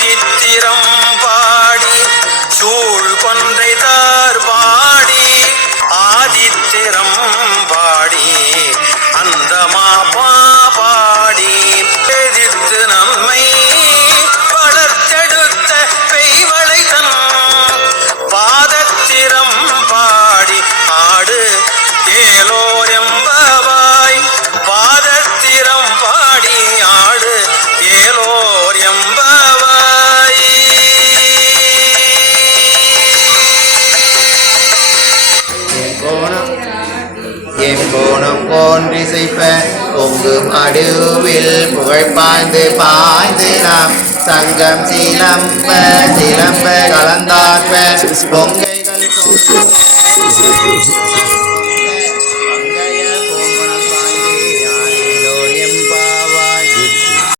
சோதித்திரம் பாடி சூழ் கொன்றை தார் பாடி ஆதித்திரம் பாடி அந்த மாப்பா பாடி எதிர்த்து நம்மை வளர்த்தெடுத்த பெய்வளை தன் பாதத்திரம் பாடி ஆடு ஏலோரெம்பவாய் பாதத்திரம் பாடி ஆடு ஏலோர் எம்பவாய். எங்கோணம் போன்றிசைப்ப பொங்கும் அடுவில் புகழ் பாய்ந்து பாய்ந்து நாம் சங்கம் சிலம்ப சிலம்ப கலந்தாற்ப பொங்கைகள்